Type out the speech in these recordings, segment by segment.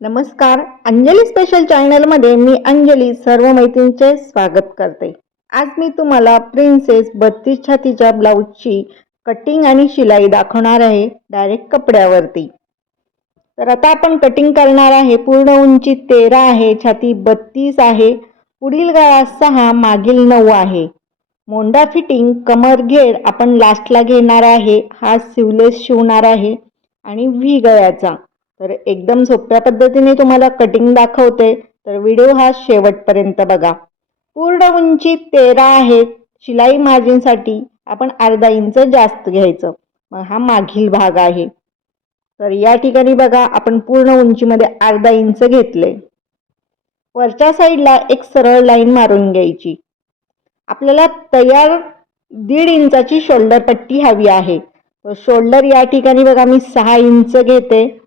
नमस्कार अंजली स्पेशल चॅनलमध्ये मी अंजली सर्व मैत्रिणींचे स्वागत करते. आज मी तुम्हाला प्रिन्सेस बत्तीस छातीच्या ब्लाऊजची कटिंग आणि शिलाई दाखवणार आहे डायरेक्ट कपड्यावरती. तर आता आपण कटिंग करणार आहे. पूर्ण उंची तेरा आहे छाती बत्तीस आहे पुढील गळा सहा मागील नऊ आहे. मोंडा फिटिंग कमर घेर आपण लास्टला घेणार आहे. हा सिवलेस शिवणार आहे आणि व्ही गळ्याचा. तर एकदम सोप्या पद्धतीने तुम्हाला कटिंग दाखवते. तर व्हिडिओ हा शेवटपर्यंत बघा. पूर्ण उंची तेरा आहे. शिलाई मार्जिनसाठी आपण अर्धा इंच जास्त घ्यायचं. मग हा मागील भाग आहे. तर या ठिकाणी बघा आपण पूर्ण उंचीमध्ये अर्धा इंच घेतले. वरच्या साईडला एक सरळ लाईन मारून घ्यायची. आपल्याला तयार दीड इंचाची शोल्डर पट्टी हवी आहे. तर शोल्डर या ठिकाणी बघा मी सहा इंच घेते.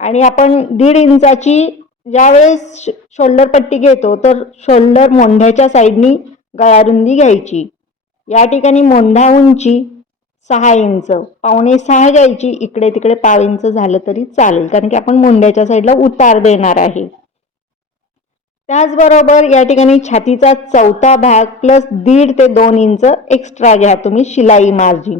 आणि आपण दीड इंचाची ज्यावेळेस शोल्डर पट्टी घेतो तर शोल्डर मोंढ्याच्या साईडनी गळारुंदी घ्यायची. या ठिकाणी मोंढा उंची सहा इंच पावणे सहा घ्यायची. इकडे तिकडे पाव इंच झालं तरी चालेल कारण की आपण मोंढ्याच्या साईडला उतार देणार आहे. त्याचबरोबर या ठिकाणी छातीचा चौथा भाग प्लस दीड ते दोन इंच एक्स्ट्रा घ्या तुम्ही शिलाई मार्जिन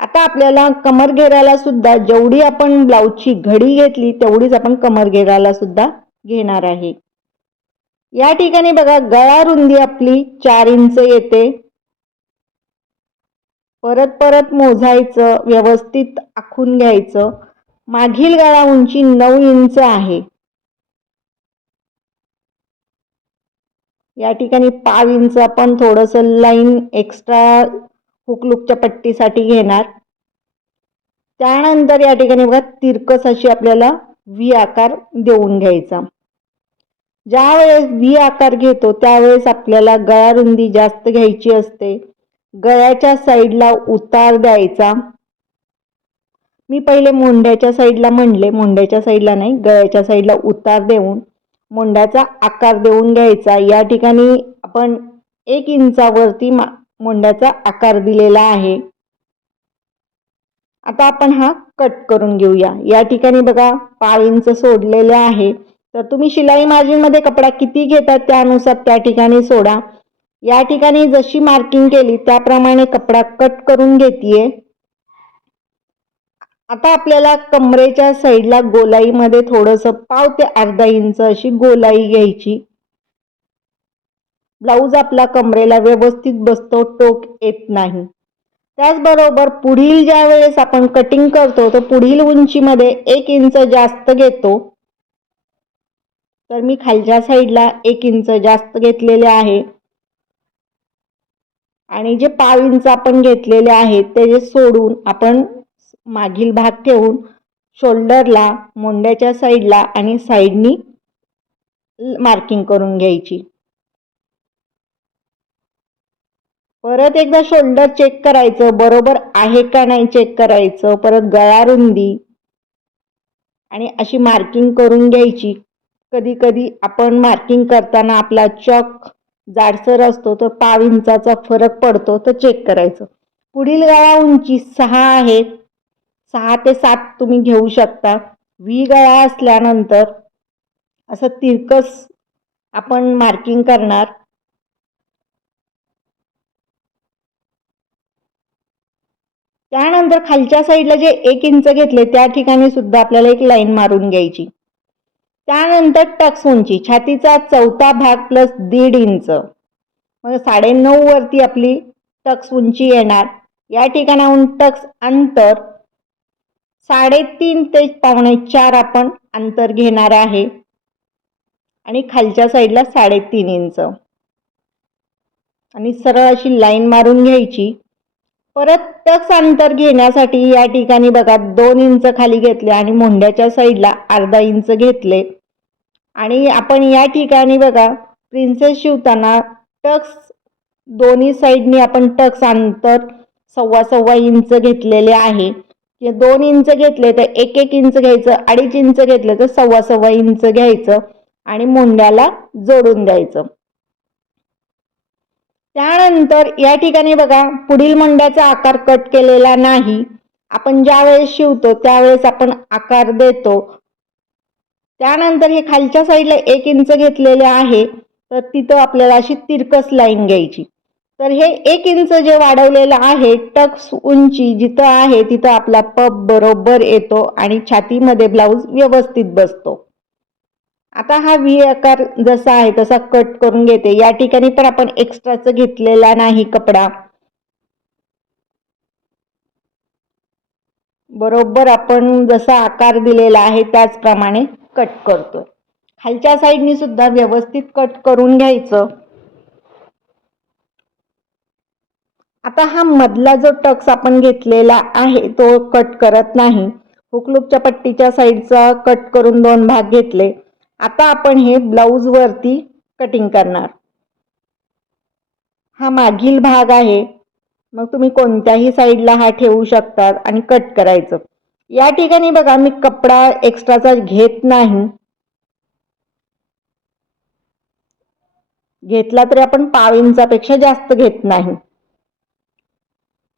आता आपल्याला कमर घेराला सुद्धा जेवढी आपण ब्लाऊजची घडी घेतली तेवढीच आपण कमर घेराला सुद्धा घेणार आहे. या ठिकाणी बघा गळा रुंदी आपली चार इंच येते. परत परत मोजायचं व्यवस्थित आखून घ्यायचं. मागील गळा उंची नऊ इंच आहे. या ठिकाणी पाव इंच आपण थोडंसं लाईन एक्स्ट्रा हुकलुकच्या पट्टीसाठी घेणार. त्यानंतर या ठिकाणी बघा तिरकस अशी आपल्याला व्ही आकार देऊन घ्यायचा. ज्या वेळेस व्ही आकार घेतो त्यावेळेस आपल्याला गळारुंदी जास्त घ्यायची असते. गळ्याच्या साईडला उतार द्यायचा. मी पहिले मोंढ्याच्या साईडला म्हणले मोंढ्याच्या साईडला नाही गळ्याच्या साईडला उतार देऊन मोंढ्याचा आकार देऊन घ्यायचा. या ठिकाणी आपण एक इंचावरती मा मोंड्याचा आकार दिलेला आहे. आता आपण हा कट करून घेऊया. या ठिकाणी बघा पाव इंच सोडलेले आहे. तर तुम्ही शिलाई मार्जिनमध्ये कपडा किती घेतात त्यानुसार त्या ठिकाणी सोडा. या ठिकाणी जशी मार्किंग केली त्याप्रमाणे कपडा कट करून घेतीये. आता आपल्याला कमरेच्या साईडला गोलाईमध्ये थोडंसं पाव ते अर्धा इंच अशी गोलाई घ्यायची. ब्लाऊज आपला कमरेला व्यवस्थित बसतो टोक येत नाही. त्याचबरोबर पुढील ज्या वेळेस आपण कटिंग करतो तर पुढील उंचीमध्ये एक इंच जास्त घेतो. तर मी खालच्या साईडला एक इंच जास्त घेतलेले आहे. आणि जे पाव इंच आपण घेतलेले आहेत ते जे सोडून आपण मागील भाग ठेवून शोल्डरला मोंड्याच्या साईडला आणि साईडनी मार्किंग करून घ्यायची. परत एकदा शोल्डर चेक करायचं बरोबर आहे का नाही चेक करायचं परत गळा रुंदी. आणि अशी मार्किंग करून घ्यायची. कधी कधी आपण मार्किंग करताना आपला चॉक जाडसर असतो तर पाव इंचाचा फरक पडतो तर चेक करायचं. पुढील गळा उंची सहा आहे. सहा ते सात तुम्ही घेऊ शकता. वी गळा असल्यानंतर असं तिरकस आपण मार्किंग करणार. त्यानंतर खालच्या साईडला जे एक इंच घेतले त्या ठिकाणी सुद्धा आपल्याला एक लाईन मारून घ्यायची. त्यानंतर टक्स उंची छातीचा चौथा भाग प्लस दीड इंच. मग साडेनऊ वरती आपली टक्स उंची येणार. या ठिकाणाहून टक्स अंतर साडेतीन ते पावणे चार आपण अंतर घेणार आहे. आणि खालच्या साईडला साडेतीन इंच. आणि सरळ अशी लाईन मारून घ्यायची. परत टक्स अंतर घेण्यासाठी या ठिकाणी बघा दोन इंच खाली घेतले आणि मोंड्याच्या साईडला अर्धा इंच घेतले. आणि आपण या ठिकाणी बघा प्रिन्सेस शिवताना टक्स दोन्ही साईडनी आपण टक्स अंतर सव्वा सव्वा इंच घेतलेले आहे. दोन इंच घेतले तर एक एक इंच घ्यायचं अडीच इंच घेतलं तर सव्वा सव्वा इंच घ्यायचं आणि मोंड्याला जोडून द्यायचं. त्यानंतर या ठिकाणी बघा पुढील मंड्याचा आकार कट केलेला नाही. आपण ज्या वेळेस शिवतो त्यावेळेस आपण आकार देतो. त्यानंतर हे खालच्या साईडला एक इंच घेतलेले आहे तर तिथं आपल्याला अशी तिरकस लाईन घ्यायची. तर हे एक इंच जे वाढवलेलं आहे टक्स उंची जिथं आहे तिथं आपला पप बरोबर येतो आणि छातीमध्ये ब्लाऊज व्यवस्थित बसतो. आता हा व्ही आकार जसा आहे तसा कट करून घेते. या ठिकाणी पण आपण एक्स्ट्राच घेतलेला नाही कपडा. बरोबर आपण जसा आकार दिलेला आहे त्याचप्रमाणे कट करतोय. खालच्या साईडनी सुद्धा व्यवस्थित कट करून घ्यायचं. आता हा मधला जो टक्स आपण घेतलेला आहे तो कट करत नाही. हुकलूपच्या पट्टीच्या साईडचा कट करून दोन भाग घेतले. आता आपण हे ब्लाऊज वरती कटिंग करणार. हा मागील भाग आहे. मग तुम्ही कोणत्याही साईडला हा ठेवू शकतात आणि कट करायचं. या ठिकाणी बघा मी कपडा एक्स्ट्राचा घेत नाही. घेतला तरी आपण पाव इंचापेक्षा जास्त घेत नाही.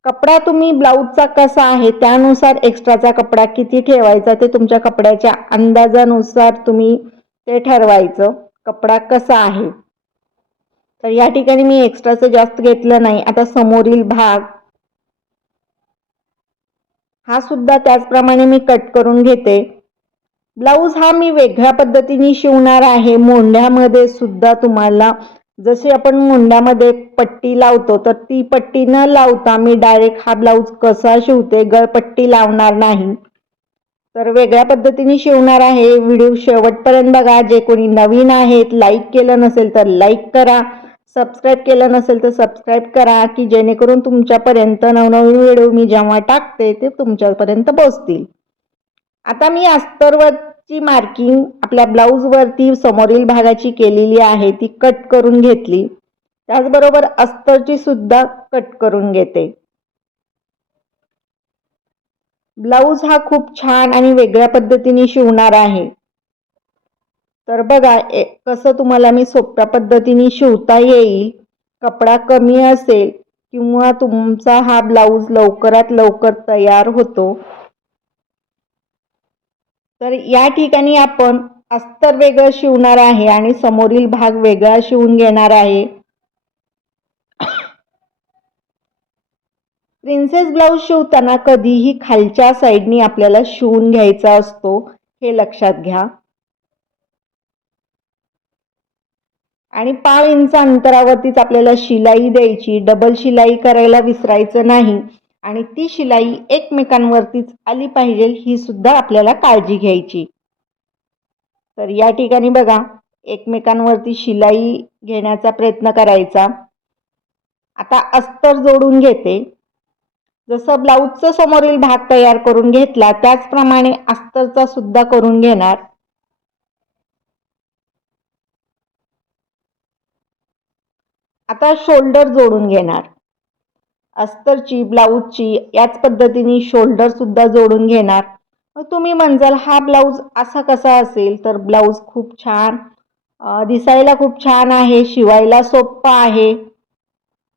कपडा तुम्ही ब्लाऊजचा कसा आहे त्यानुसार एक्स्ट्राचा कपडा किती ठेवायचा ते तुमच्या कपड्याच्या अंदाजानुसार तुम्ही ते ठरवायचं. कपडा कसा आहे? तर या ठिकाणी मी एक्स्ट्राचं जास्त घेतलं नाही. आता समोरील भाग हा सुद्धा त्याचप्रमाणे मी कट करून घेते. ब्लाऊज हा मी वेगळ्या पद्धतीने शिवणार आहे. मोंढ्यामध्ये सुद्धा तुम्हाला जसे आपण मोंढ्यामध्ये पट्टी लावतो तर ती पट्टी न लावता मी डायरेक्ट हा ब्लाऊज कसा शिवते? गळपट्टी लावणार नाही. तर वेगळ्या पद्धतीने शिवणार आहे. व्हिडिओ शेवटपर्यंत बघा. जे कोणी नवीन आहेत लाईक केलं नसेल तर लाईक करा. सबस्क्राईब केलं नसेल तर सबस्क्राईब करा की जेणेकरून तुमच्यापर्यंत नवनवीन व्हिडिओ मी जेव्हा टाकते ते तुमच्यापर्यंत पोहोचतील. आता मी अस्तरवरची मार्किंग आपल्या ब्लाऊजवरती समोरील भागाची केलेली आहे ती कट करून घेतली. त्याचबरोबर अस्तरची सुद्धा कट करून घेते. ब्लाऊज हा खूप छान आणि वेगळ्या पद्धतीने शिवणार आहे. तर बघा कसं तुम्हाला मी सोप्या पद्धतीने शिवता येईल. कपडा कमी असेल किंवा तुमचा हा ब्लाऊज लवकरात लवकर तयार होतो. तर या ठिकाणी आपण अस्तर वेगळं शिवणार आहे आणि समोरील भाग वेगळा शिवून घेणार आहे. प्रिन्सेस ब्लाऊज शिवताना कधीही खालच्या साईडनी आपल्याला शिवून घ्यायचा असतो. हे लक्षात घ्या. आणि पाव इंच अंतरावरतीच आपल्याला शिलाई द्यायची. डबल शिलाई करायला विसरायचं नाही. आणि ती शिलाई एकमेकांवरतीच आली पाहिजे ही सुद्धा आपल्याला काळजी घ्यायची. तर या ठिकाणी बघा एकमेकांवरती शिलाई घेण्याचा प्रयत्न करायचा. आता अस्तर जोडून घेते. जसं ब्लाऊजचा समोरील भाग तयार करून घेतला त्याचप्रमाणे अस्तरचा सुद्धा करून घेणार. आता शोल्डर जोडून घेणार. अस्तरची ब्लाऊजची याच पद्धतीने शोल्डर सुद्धा जोडून घेणार. मग तुम्ही म्हणजाल हा ब्लाऊज असा कसा असेल? तर ब्लाऊज खूप छान दिसायला खूप छान आहे शिवायला सोप्पा आहे.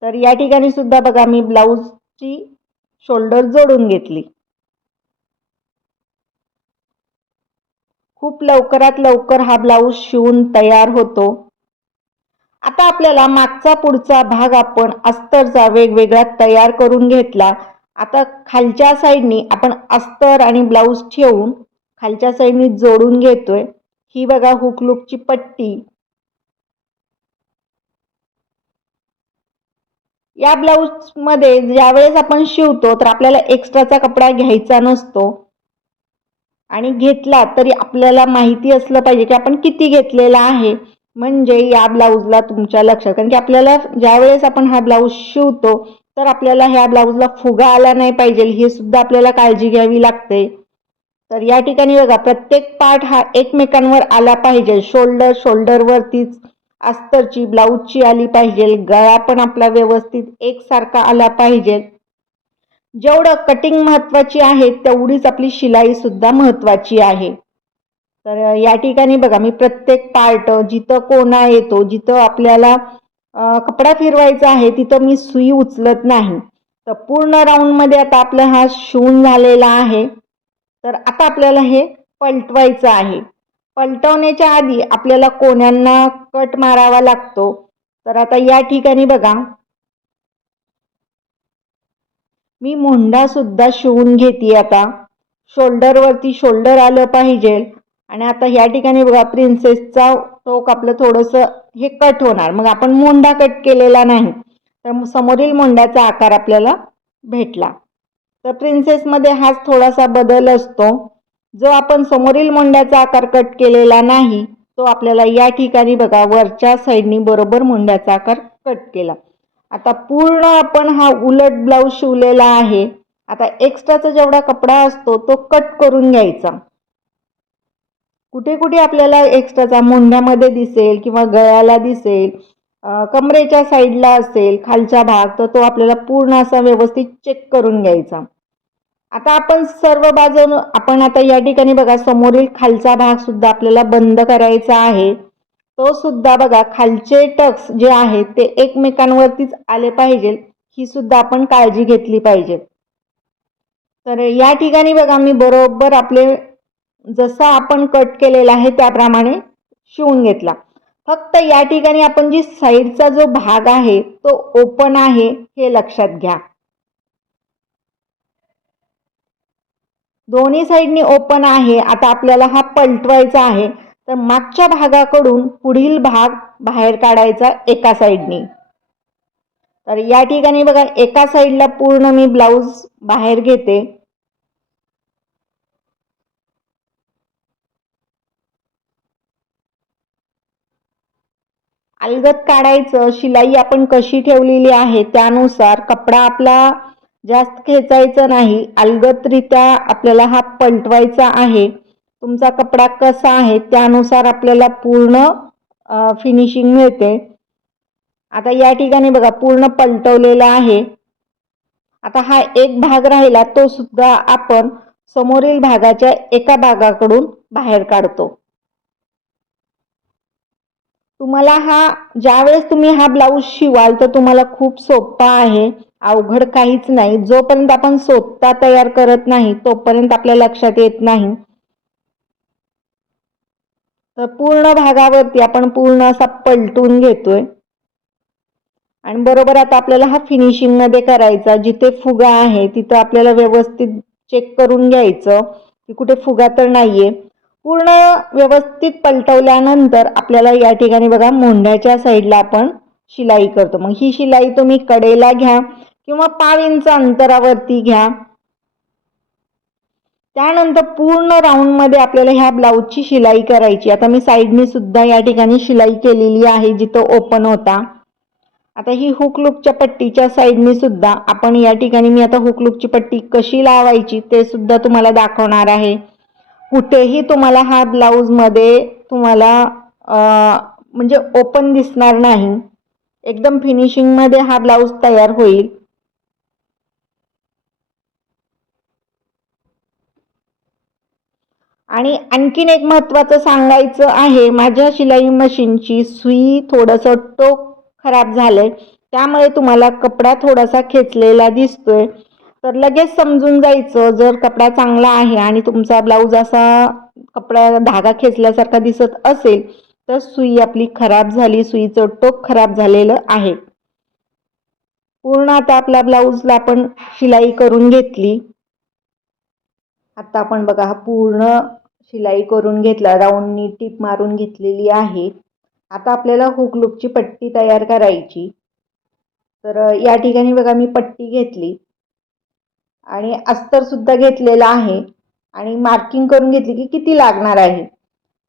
तर या ठिकाणी सुद्धा बघा मी ब्लाऊजची शोल्डर जोडून घेतली. खूप लवकरात लवकर हा ब्लाऊज शिवून तयार होतो. आता आपल्याला मागचा पुढचा भाग आपण अस्तरचा वेगवेगळा तयार करून घेतला. आता खालच्या साईडनी आपण अस्तर आणि ब्लाऊज ठेवून खालच्या साईडनी जोडून घेतोय. ही बघा हुकलुकची पट्टी. या ब्लाऊजमध्ये ज्यावेळेस आपण शिवतो तर आपल्याला एक्स्ट्राचा कपडा घ्यायचा नसतो. आणि घेतला तरी आपल्याला माहिती असलं पाहिजे की आपण किती घेतलेला आहे. म्हणजे या ब्लाऊजला तुमच्या लक्षात. कारण की आपल्याला ज्यावेळेस आपण हा ब्लाऊज शिवतो तर आपल्याला ह्या ब्लाऊजला फुगा आला नाही पाहिजे. हे सुद्धा आपल्याला काळजी घ्यावी लागते. तर या ठिकाणी बघा प्रत्येक पार्ट हा एकमेकांवर आला पाहिजे. शोल्डर शोल्डरवरतीच अस्तरची ब्लाऊजची आली पाहिजे गळा पण आपला व्यवस्थित एकसारखा आला पाहिजे. जेवढं कटिंग महत्वाची आहे तेवढीच आपली शिलाई सुद्धा महत्वाची आहे. तर या ठिकाणी बघा मी प्रत्येक पार्ट जिथं कोणा येतो जिथं आपल्याला कपडा फिरवायचा आहे तिथं मी सुई उचलत नाही. तर पूर्ण राऊंडमध्ये आता आपला हा शिवून झालेला आहे. तर आता आपल्याला हे पलटवायचं आहे. पलटवण्याच्या आधी आपल्याला कोण्यांना कट मारावा लागतो. तर आता या ठिकाणी बघा. मी मोंढा सुद्धा शिवून घेते आता. शोल्डरवरती शोल्डर आलं पाहिजे. आणि आता या ठिकाणी बघा प्रिन्सेसचा टोक आपलं थोडंसं हे कट होणार. मग आपण मोंडा कट केलेला नाही. तर समोरील मोंड्याचा आकार आपल्याला भेटला. तर प्रिन्सेसमध्ये हाच थोडासा बदल असतो. जो आपण समोरील मुंड्याचा आकार कट केलेला नाही तो आपल्याला या ठिकाणी बघा वरच्या साईडनी बरोबर मुंड्याचा आकार कट केला. आता पूर्ण आपण हा उलट ब्लाऊज शिवलेला आहे. आता एक्स्ट्राचा जेवढा कपडा असतो तो कट करून घ्यायचा. कुठे कुठे आपल्याला एक्स्ट्राचा मुंड्यामध्ये दिसेल किंवा गळ्याला दिसेल कमरेच्या साईडला असेल खालचा भाग तर तो आपल्याला पूर्ण असा व्यवस्थित चेक करून घ्यायचा. आता आपण सर्व बाजून आपण आता या ठिकाणी बघा समोरील खालचा भाग सुद्धा आपल्याला बंद करायचा आहे. तो सुद्धा बघा खालचे टक्स जे आहेत ते एकमेकांवरतीच आले पाहिजे. ही सुद्धा आपण काळजी घेतली पाहिजे. तर या ठिकाणी बघा मी बरोबर आपले जसा आपण कट केलेला आहे त्याप्रमाणे शिवून घेतला. फक्त या ठिकाणी आपण जी साईडचा जो भाग आहे तो ओपन आहे हे लक्षात घ्या. दोन्ही साईडनी ओपन आहे. आता आपल्याला हा पलटवायचा आहे. तर मागच्या भागाकडून पुढील भाग बाहेर काढायचा एका साईडनी. तर या ठिकाणी बघा एका साईडला पूर्ण मी ब्लाऊज बाहेर घेते. अलगत काढायचं. शिलाई आपण कशी ठेवलेली आहे त्यानुसार कपडा आपला जास्त खेचायचं नाही. अलगतरित्या आपल्याला हा पलटवायचा आहे. तुमचा कपडा कसा आहे त्यानुसार आपल्याला पूर्ण फिनिशिंग मिळते. आता या ठिकाणी बघा पूर्ण पलटवलेला आहे. आता हा एक भाग राहिला तो सुद्धा आपण समोरील भागाच्या एका भागाकडून बाहेर काढतो. तुम्हाला हा ज्यावेळेस तुम्ही हा ब्लाऊज शिवाल तर तुम्हाला खूप सोपा आहे. अवघड काहीच नाही. जोपर्यंत आपण स्वतः तयार करत नाही तोपर्यंत आपल्या लक्षात येत नाही. तर पूर्ण भागावरती आपण पूर्ण असा पलटून घेतोय. आणि बरोबर आता आपल्याला हा फिनिशिंगमध्ये करायचा जिथे फुगा आहे तिथं आपल्याला व्यवस्थित चेक करून घ्यायचं की कुठे फुगा तर नाहीये. पूर्ण व्यवस्थित पलटवल्यानंतर आपल्याला या ठिकाणी बघा मोंढ्याच्या साईडला आपण शिलाई करतो. मग ही शिलाई तुम्ही कडेला घ्या किंवा पाव इंच अंतरावरती घ्या. त्यानंतर पूर्ण राऊंडमध्ये आपल्याला ह्या ब्लाऊजची शिलाई करायची. आता मी साईडनी सुद्धा या ठिकाणी शिलाई केलेली आहे जिथं ओपन होता. आता ही हुकलुकच्या पट्टीच्या साईडनी सुद्धा आपण या ठिकाणी मी आता हुकलुकची पट्टी कशी लावायची ते सुद्धा तुम्हाला दाखवणार आहे. कुठेही तुम्हाला हा ब्लाऊजमध्ये तुम्हाला म्हणजे ओपन दिसणार नाही. एकदम फिनिशिंगमध्ये हा ब्लाऊज तयार होईल. आणि आणखीन एक महत्त्वाचं सांगायचं आहे माझ्या शिलाई मशीनची सुई थोडंसं टोक खराब झालं आहे त्यामुळे तुम्हाला कपडा थोडासा खेचलेला दिसतोय. तर लगेच समजून जायचं जर कपडा चांगला आहे आणि तुमचा ब्लाऊज असा कपडा धागा खेचल्यासारखा दिसत असेल तर सुई आपली खराब झाली सुईचं टोक खराब झालेलं आहे. पूर्ण आता आपल्या ब्लाऊजला आपण शिलाई करून घेतली. आता आपण बघा हा पूर्ण शिलाई करून घेतला राऊंडनी टीप मारून घेतलेली आहे. आता आपल्याला हुक लुकची पट्टी तयार करायची. तर या ठिकाणी बघा मी पट्टी घेतली. आणि अस्तरसुद्धा घेतलेला आहे. आणि मार्किंग करून घेतली की किती लागणार आहे.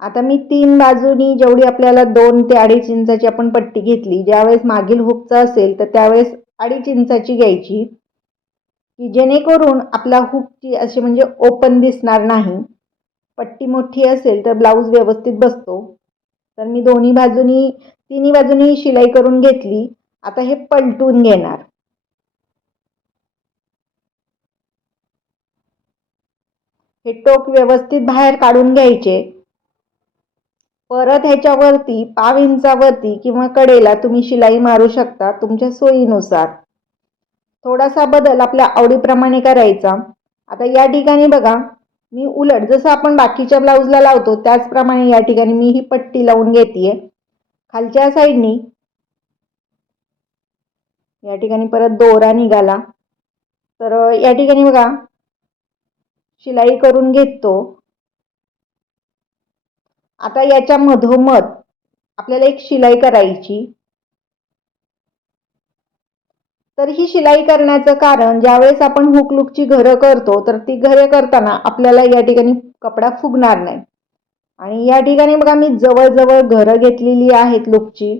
आता मी तीन बाजूनी जेवढी आपल्याला दोन ते अडीच इंचाची आपण पट्टी घेतली ज्यावेळेस मागील हुकचं असेल तर त्यावेळेस अडीच इंचाची घ्यायची. की जेणेकरून आपला हुकची अशी म्हणजे ओपन दिसणार नाही. पट्टी मोठी असेल तर ब्लाऊज व्यवस्थित बसतो. तर मी दोन्ही बाजूनी तिन्ही बाजूनी शिलाई करून घेतली. आता हे पलटून घेणार. हे टोक व्यवस्थित बाहेर काढून घ्यायचे. परत ह्याच्यावरती पाव इंचावरती किंवा कडेला तुम्ही शिलाई मारू शकता तुमच्या सोयीनुसार. थोडासा बदल आपल्या आवडीप्रमाणे करायचा. आता या ठिकाणी बघा मी उलट जसं आपण बाकीच्या ब्लाऊजला लावतो त्याचप्रमाणे या ठिकाणी मी ही पट्टी लावून घेते खालच्या साईडनी या ठिकाणी परत दोरा निघाला. तर या ठिकाणी बघा शिलाई करून घेतो. आता याच्या मधोमध आपल्याला एक शिलाई करायची. तर ही शिलाई करण्याचं कारण ज्यावेळेस आपण हुकलुकची घरं करतो तर ती घरे करताना आपल्याला या ठिकाणी कपडा फुगणार नाही. आणि या ठिकाणी बघा मी जवळजवळ घरं घेतलेली आहेत लुकची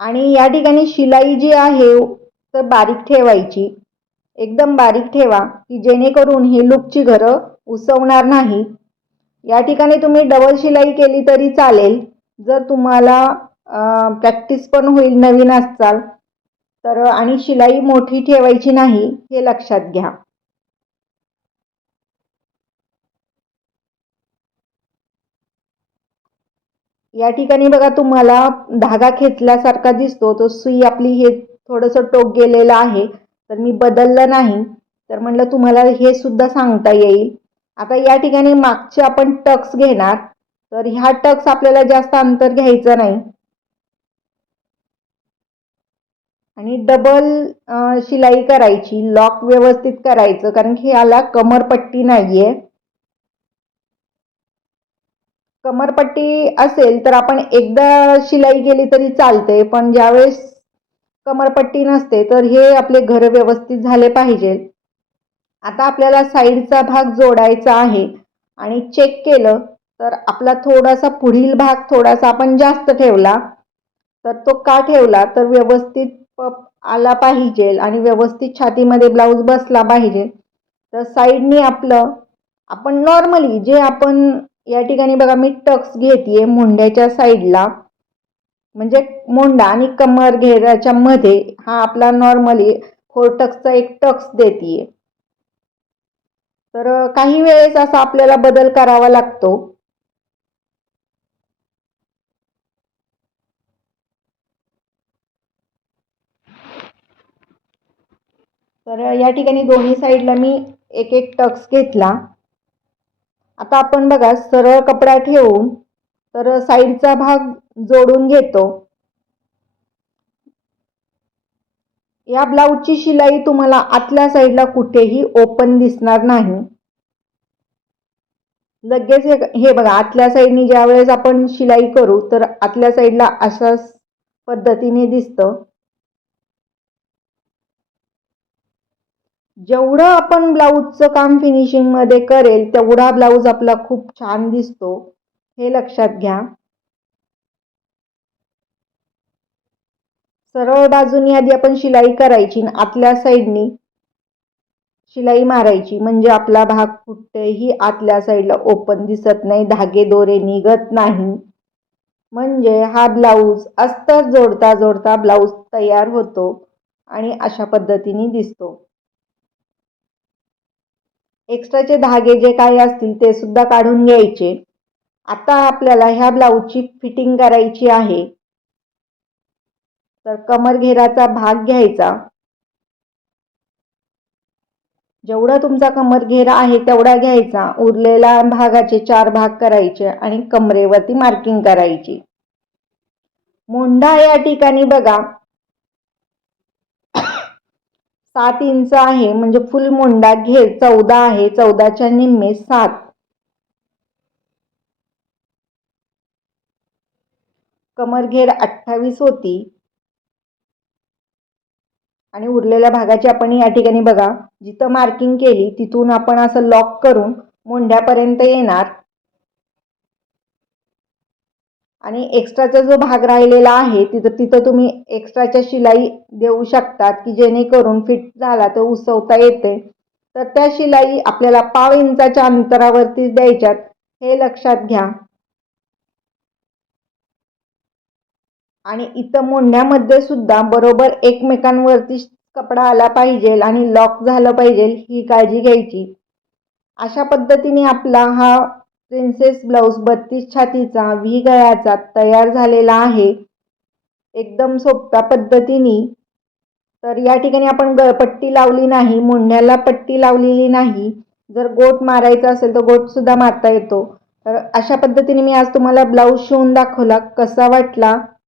आणि या ठिकाणी शिलाई जी आहे तर बारीक ठेवायची. एकदम बारीक ठेवा की जेणेकरून ही लुकची घरं उसवणार नाही. या ठिकाणी तुम्ही डबल शिलाई केली तरी चालेल. जर तुम्हाला प्रॅक्टिस पण होईल नवीन असाल तर आणि शिलाई मोठी ठेवायची नाही हे लक्षात घ्या. या ठिकाणी बघा तुम्हाला धागा खेचल्यासारखा दिसतो. तो सुई आपली हे थोडंसं टोक गेलेलं आहे. तर मी बदललं नाही. तर म्हणलं तुम्हाला हे सुद्धा सांगता येईल. आता या ठिकाणी मागचे आपण टक्स घेणार. तर ह्या टक्स आपल्याला जास्त अंतर घ्यायचं नाही. आणि डबल शिलाई करायची लॉक व्यवस्थित करायचं कारण की याला कमरपट्टी नाही आहे कमरपट्टी असेल तर आपण एकदा शिलाई केली तरी चालते पण ज्यावेळेस कमरपट्टी नसते तर हे आपले घर व्यवस्थित झाले पाहिजे. आता आपल्याला साईडचा भाग जोडायचा आहे आणि चेक केलं तर आपला थोडासा पुढील भाग थोडासा आपण जास्त ठेवला तर तो का ठेवला तर व्यवस्थित पप आला पाहिजे आणि व्यवस्थित छातीमध्ये ब्लाऊज बसला पाहिजे तर साईडनी आपलं आपण नॉर्मली जे आपण या ठिकाणी बघा मी टक्स घेते मोंड्याच्या साईडला म्हणजे मोंडा आणि कमर घेराच्या मध्ये हा आपला नॉर्मली फोर टक्सचा एक टक्स देते तर काही वेळेस असा आपल्याला बदल करावा लागतो. तर या ठिकाणी दोन्ही साईडला मी एक एक टक्स घेतला. आता आपण बघा सरळ कपडा ठेवून तर साईडचा भाग जोडून घेतो. या ब्लाऊजची शिलाई तुम्हाला आतल्या साईडला कुठेही ओपन दिसणार नाही. लगेच हे हे बघा आतल्या साईडनी ज्या वेळेस आपण शिलाई करू तर आतल्या साईडला अशाच पद्धतीने दिसतं. जेवढं आपण ब्लाऊजचं काम फिनिशिंगमध्ये करेल तेवढा ब्लाऊज आपला खूप छान दिसतो. हे लक्षात घ्या. सरळ बाजूनी आधी आपण शिलाई करायची आतल्या साईडनी शिलाई मारायची. म्हणजे आपला भाग कुठेही आतल्या साईडला ओपन दिसत नाही धागे दोरे निघत नाही. म्हणजे हा ब्लाऊज अस्तर जोडता जोडता ब्लाऊज तयार होतो आणि अशा पद्धतीने दिसतो. एक्स्ट्राचे धागे जे काही असतील ते सुद्धा काढून घ्यायचे. आता आपल्याला ह्या ब्लाऊजची फिटिंग करायची आहे. तर कमर घेराचा भाग घ्यायचा. जेवढा तुमचा कमर घेरा आहे तेवढा घ्यायचा. उरलेल्या भागाचे चार भाग करायचे आणि कमरेवरती मार्किंग करायची. मोंढा या ठिकाणी बघा. सात इंच आहे म्हणजे फुल मुंडा घे चौदा आहे चौदाच्या निम्मे सात. कमरघेर अठ्ठावीस होती. आणि उरलेल्या भागाची आपण या ठिकाणी बघा जिथं मार्किंग केली तिथून आपण असं लॉक करून मोंढ्यापर्यंत येणार. आणि एक्स्ट्राचा जो भाग राहिलेला आहे तिथं तिथं तुम्ही एक्स्ट्राच्या शिलाई देऊ शकतात की जेणेकरून फिट झाला तर उसवता येते. तर त्या शिलाई आपल्याला पाव इंचाच्या अंतरावरती द्यायच्यात हे लक्षात घ्या. आणि इथं मोंढ्यामध्ये सुद्धा बरोबर एकमेकांवरती कपडा आला पाहिजे आणि लॉक झालं पाहिजे ही काळजी घ्यायची. अशा पद्धतीने आपला हा प्रिन्सेस ब्लाऊज बत्तीस छातीचा व्ही गळ्याचा तयार झालेला आहे. एकदम सोप्या पद्धतीने. तर या ठिकाणी आपण ग पट्टी लावली नाही मुंढ्याला पट्टी लावलेली नाही. जर गोट मारायचा असेल तर गोटसुद्धा मारता येतो. तर अशा पद्धतीने मी आज तुम्हाला ब्लाऊज शिवून दाखवला. कसा वाटला?